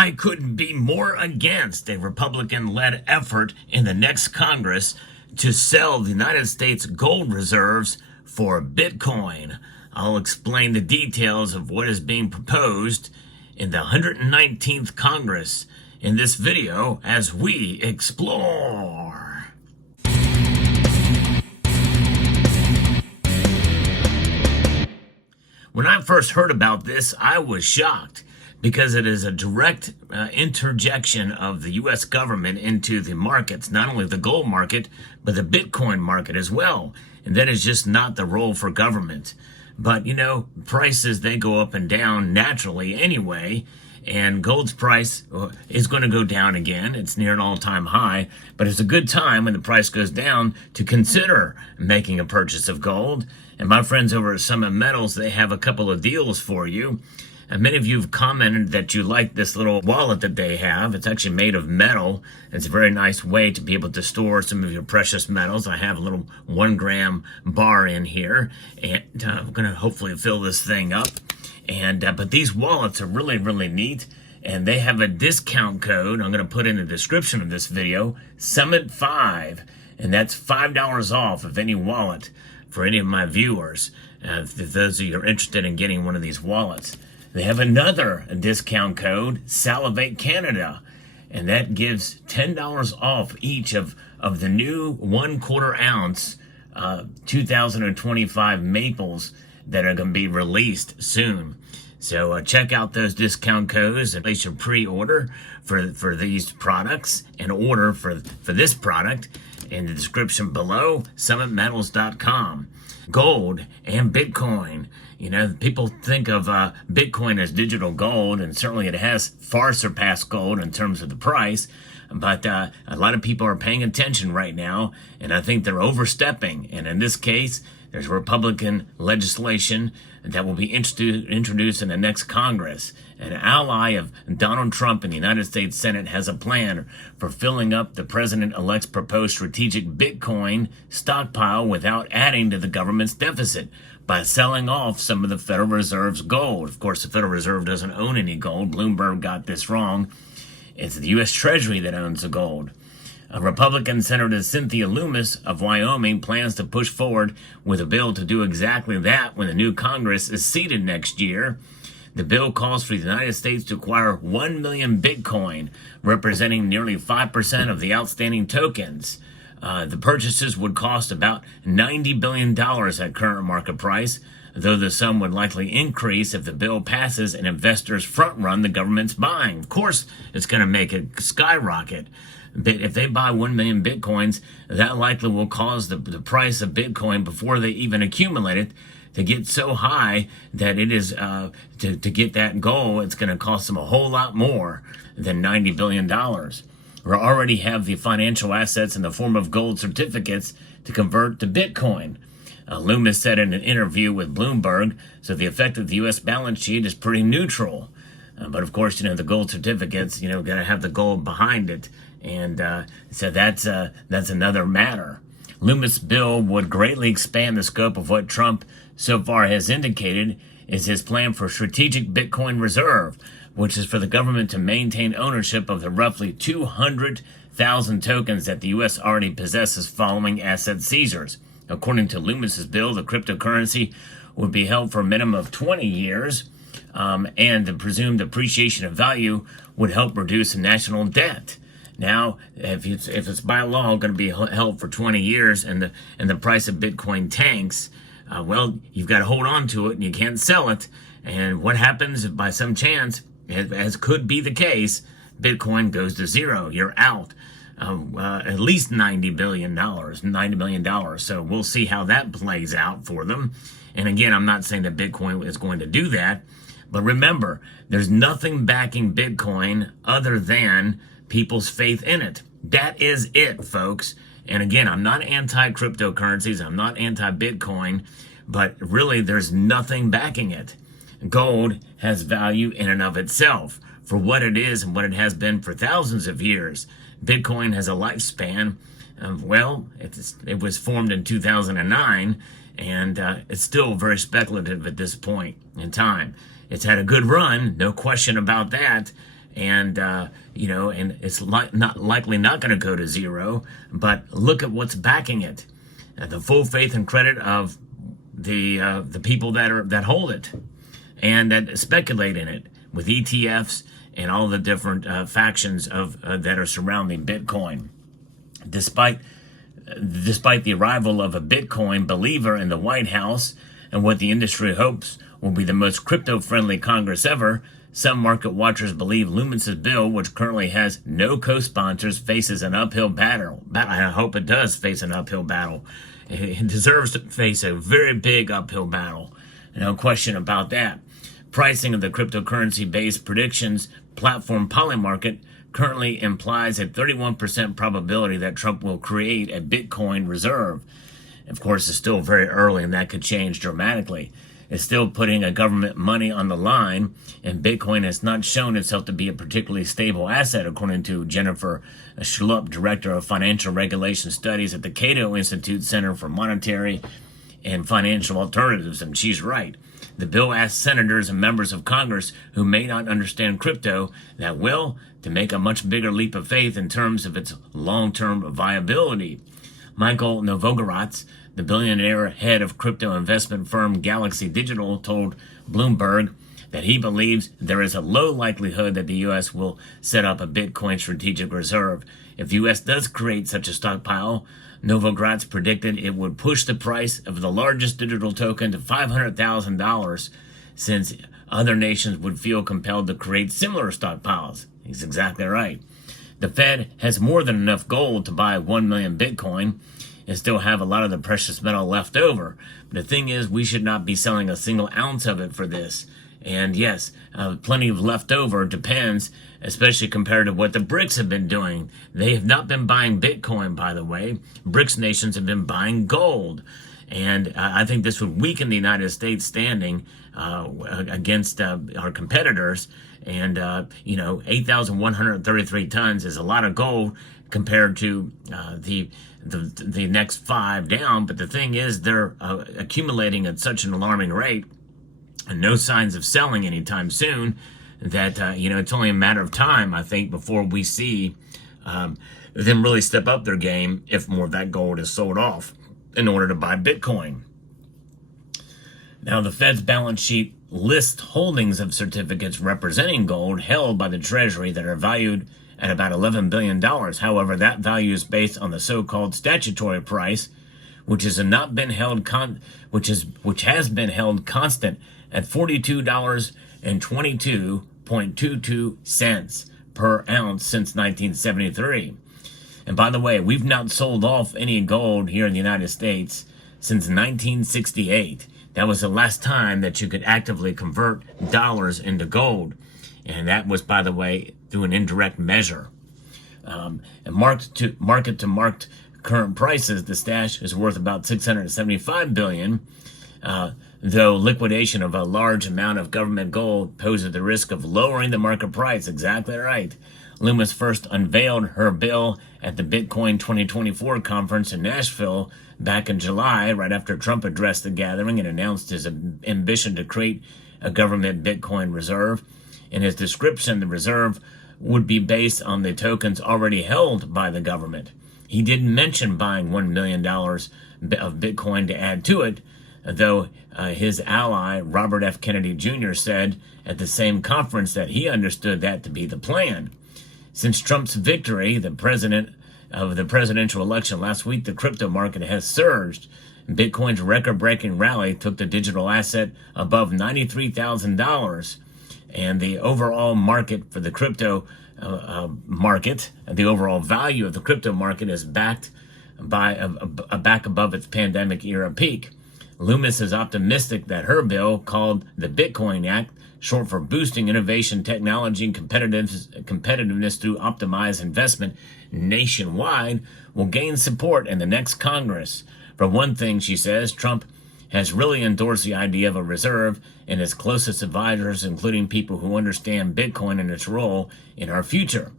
I couldn't be more against a Republican-led effort in the next Congress to sell the United States gold reserves for Bitcoin. I'll explain the details of what is being proposed in the 119th Congress in this video as we explore. When I first heard about this, I was shocked because it is a direct interjection of the U.S. government into the markets, not only the gold market, but the Bitcoin market as well. And that is just not the role for government. But, you know, prices, they go up and down naturally anyway, and gold's price is going to go down again. It's near an all-time high, but it's a good time when the price goes down to consider making a purchase of gold. And my friends over at Summit Metals, they have a couple of deals for you. And many of you have commented that you like this little wallet that they have. It's actually made of metal. It's a very nice way to be able to store some of your precious metals. I have a little 1 gram bar in here, and I'm going to hopefully fill this thing up. And but these wallets are really, really neat, and they have a discount code I'm going to put in the description of this video, SummitFive, and that's $5 off of any wallet for any of my viewers, if those of you are interested in getting one of these wallets. They have another discount code, SalivateCanada, and that gives $10 off each of the new 1/4 ounce 2025 maples that are going to be released soon. So check out those discount codes and place your pre-order for these products and order for this product in the description below, summitmetals.com. Gold and Bitcoin. You know, people think of Bitcoin as digital gold, and certainly it has far surpassed gold in terms of the price. But a lot of people are paying attention right now, and I think they're overstepping. And in this case, there's Republican legislation that will be introduced in the next Congress. An ally of Donald Trump in the United States Senate has a plan for filling up the president-elect's proposed strategic Bitcoin stockpile without adding to the government's deficit by selling off some of the Federal Reserve's gold. Of course, the Federal Reserve doesn't own any gold. Bloomberg got this wrong. It's the U.S. Treasury that owns the gold. Republican Senator Cynthia Lummis of Wyoming plans to push forward with a bill to do exactly that when the new Congress is seated next year. The bill calls for the United States to acquire 1 million Bitcoin, representing nearly 5% of the outstanding tokens. The purchases would cost about $90 billion at current market price, though the sum would likely increase if the bill passes and investors front-run the government's buying. Of course, it's going to make it skyrocket. If they buy 1 million Bitcoins, that likely will cause the price of Bitcoin before they even accumulate it to get so high that it is, to get that goal, it's going to cost them a whole lot more than $90 billion. We already have the financial assets in the form of gold certificates to convert to Bitcoin. Lummis said in an interview with Bloomberg, so the effect of the U.S. balance sheet is pretty neutral. But of course, you know, the gold certificates, you know, got to have the gold behind it. And so that's another matter. Lummis' bill would greatly expand the scope of what Trump so far has indicated is his plan for strategic Bitcoin reserve, which is for the government to maintain ownership of the roughly 200,000 tokens that the U.S. already possesses following asset seizures. According to Lummis' bill, the cryptocurrency would be held for a minimum of 20 years, and the presumed appreciation of value would help reduce national debt. Now, if it's by law going to be held for 20 years and the price of Bitcoin tanks, well, you've got to hold on to it and you can't sell it. And what happens if by some chance, as could be the case, Bitcoin goes to zero? You're out. At least $90 billion. So we'll see how that plays out for them. And again, I'm not saying that Bitcoin is going to do that. But remember, there's nothing backing Bitcoin other than people's faith in it. That is it, folks. And again, I'm not anti-cryptocurrencies. I'm not anti-Bitcoin. But really, there's nothing backing it. Gold has value in and of itself for what it is and what it has been for thousands of years. Bitcoin has a lifespan of, well, it was formed in 2009, and it's still very speculative at this point in time. It's had a good run, no question about that, and and it's not likely not going to go to zero. But look at what's backing it: the full faith and credit of the people that hold it and that speculate in it with ETFs and all the different factions of that are surrounding Bitcoin. Despite the arrival of a Bitcoin believer in the White House and what the industry hopes will be the most crypto-friendly Congress ever, some market watchers believe Loomis's bill, which currently has no co-sponsors, faces an uphill battle. I hope it does face an uphill battle. It deserves to face a very big uphill battle. No question about that. Pricing of the cryptocurrency-based predictions platform Polymarket currently implies a 31% probability that Trump will create a Bitcoin reserve. Of course, it's still very early and that could change dramatically. It's still putting a government money on the line, and Bitcoin has not shown itself to be a particularly stable asset, according to Jennifer Schlupp, Director of Financial Regulation Studies at the Cato Institute Center for Monetary and Financial Alternatives, and she's right. The bill asks senators and members of Congress who may not understand crypto that will to make a much bigger leap of faith in terms of its long-term viability. Michael Novogratz, the billionaire head of crypto investment firm Galaxy Digital, told Bloomberg that he believes there is a low likelihood that the U.S. will set up a Bitcoin strategic reserve. If the U.S. does create such a stockpile, Novogratz predicted it would push the price of the largest digital token to $500,000, since other nations would feel compelled to create similar stockpiles. He's exactly right. The Fed has more than enough gold to buy 1 million Bitcoin and still have a lot of the precious metal left over. But the thing is, we should not be selling a single ounce of it for this. And yes, plenty of leftover depends, especially compared to what the BRICS have been doing. They have not been buying Bitcoin, by the way. BRICS nations have been buying gold. And I think this would weaken the United States standing against our competitors. And, 8,133 tons is a lot of gold compared to the next 5 down. But the thing is, they're accumulating at such an alarming rate, and no signs of selling anytime soon, that, it's only a matter of time, I think, before we see them really step up their game if more of that gold is sold off in order to buy Bitcoin. Now, the Fed's balance sheet lists holdings of certificates representing gold held by the Treasury that are valued at about $11 billion. However, that value is based on the so-called statutory price, which has been held constant at $42.22 per ounce since 1973. And by the way, we've not sold off any gold here in the United States since 1968. That was the last time that you could actively convert dollars into gold. And that was, by the way, through an indirect measure. And market to market current prices, the stash is worth about $675 billion. Though liquidation of a large amount of government gold poses the risk of lowering the market price. Exactly right. Loomis first unveiled her bill at the Bitcoin 2024 conference in Nashville back in July, right after Trump addressed the gathering and announced his ambition to create a government Bitcoin reserve. In his description, the reserve would be based on the tokens already held by the government. He didn't mention buying $1 million of Bitcoin to add to it, though his ally, Robert F. Kennedy Jr., said at the same conference that he understood that to be the plan. Since Trump's victory, the presidential election last week, the crypto market has surged. Bitcoin's record-breaking rally took the digital asset above $93,000, and the overall market for the crypto market, the overall value of the crypto market is back above its pandemic era peak. Loomis is optimistic that her bill, called the Bitcoin Act, short for Boosting Innovation, Technology, and Competitiveness through Optimized Investment Nationwide, will gain support in the next Congress. For one thing, she says, Trump has really endorsed the idea of a reserve, and his closest advisors, including people who understand Bitcoin and its role in our future.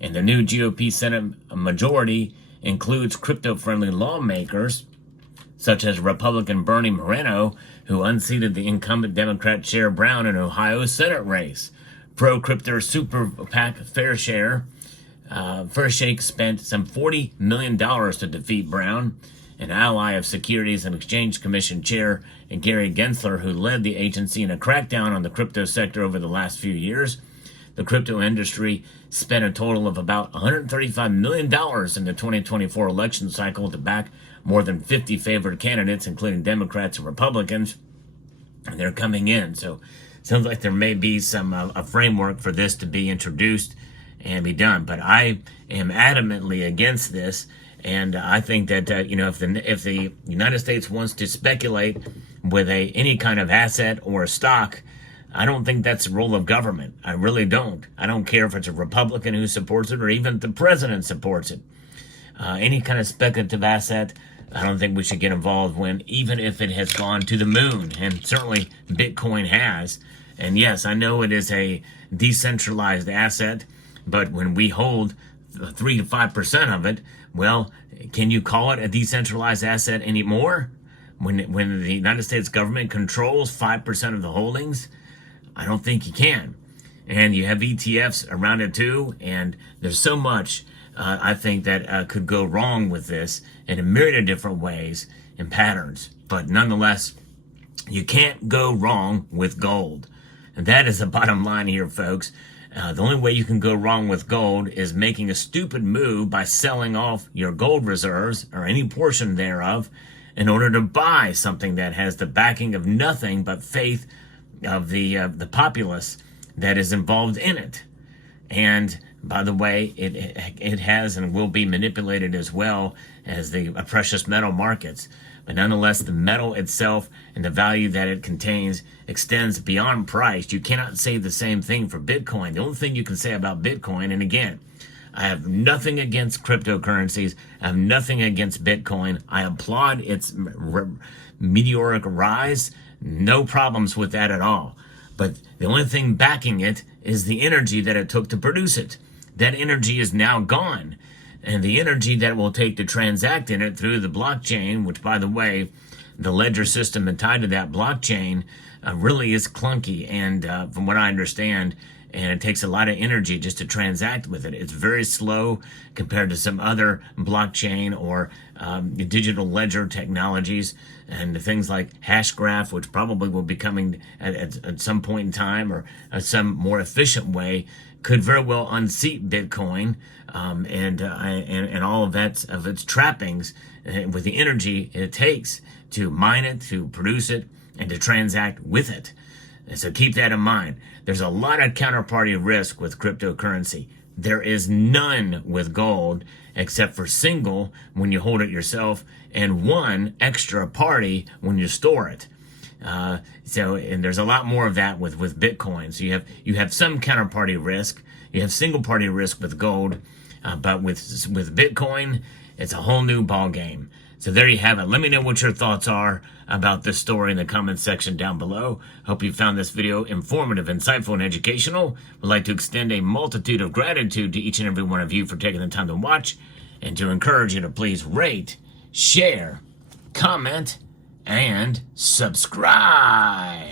And the new GOP Senate majority includes crypto-friendly lawmakers, such as Republican Bernie Moreno, who unseated the incumbent Democrat Sherrod Brown in Ohio's Senate race. pro-crypto super PAC Fairshake spent some $40 million to defeat Brown, an ally of Securities and Exchange Commission Chair and Gary Gensler, who led the agency in a crackdown on the crypto sector over the last few years. The crypto industry spent a total of about $135 million in the 2024 election cycle to back more than 50 favored candidates, including Democrats and Republicans. And they're coming in. So it sounds like there may be some a framework for this to be introduced and be done. But I am adamantly against this. And I think that, if the United States wants to speculate with any kind of asset or stock, I don't think that's the role of government. I really don't. I don't care if it's a Republican who supports it or even if the president supports it. Any kind of speculative asset, I don't think we should get involved when, even if it has gone to the moon, and certainly Bitcoin has. And yes, I know it is a decentralized asset, but when we hold 3 to 5% of it, well, can you call it a decentralized asset anymore? When the United States government controls 5% of the holdings, I don't think you can. And you have ETFs around it too, and there's so much I think that could go wrong with this in a myriad of different ways and patterns. But nonetheless, you can't go wrong with gold. And that is the bottom line here, folks. The only way you can go wrong with gold is making a stupid move by selling off your gold reserves or any portion thereof in order to buy something that has the backing of nothing but faith of the populace that is involved in it. And by the way, it has and will be manipulated as well as the precious metal markets. But nonetheless, the metal itself and the value that it contains extends beyond price. You cannot say the same thing for Bitcoin. The only thing you can say about Bitcoin, and again, I have nothing against cryptocurrencies. I have nothing against Bitcoin. I applaud its meteoric rise. No problems with that at all. But the only thing backing it is the energy that it took to produce it. That energy is now gone. And the energy that it will take to transact in it through the blockchain, which, by the way, the ledger system tied to that blockchain really is clunky. And from what I understand, and it takes a lot of energy just to transact with it. It's very slow compared to some other blockchain or digital ledger technologies and things like Hashgraph, which probably will be coming at some point in time, or some more efficient way, could very well unseat Bitcoin and all of its trappings with the energy it takes to mine it, to produce it, and to transact with it. And so keep that in mind. There's a lot of counterparty risk with cryptocurrency. There is none with gold, except for single when you hold it yourself, and one extra party when you store it. And there's a lot more of that with Bitcoin. So you have some counterparty risk. You have single party risk with gold, but with Bitcoin, it's a whole new ball game. So there you have it. Let me know what your thoughts are about this story in the comments section down below. Hope you found this video informative, insightful, and educational. Would like to extend a multitude of gratitude to each and every one of you for taking the time to watch, and to encourage you to please rate, share, comment, and subscribe.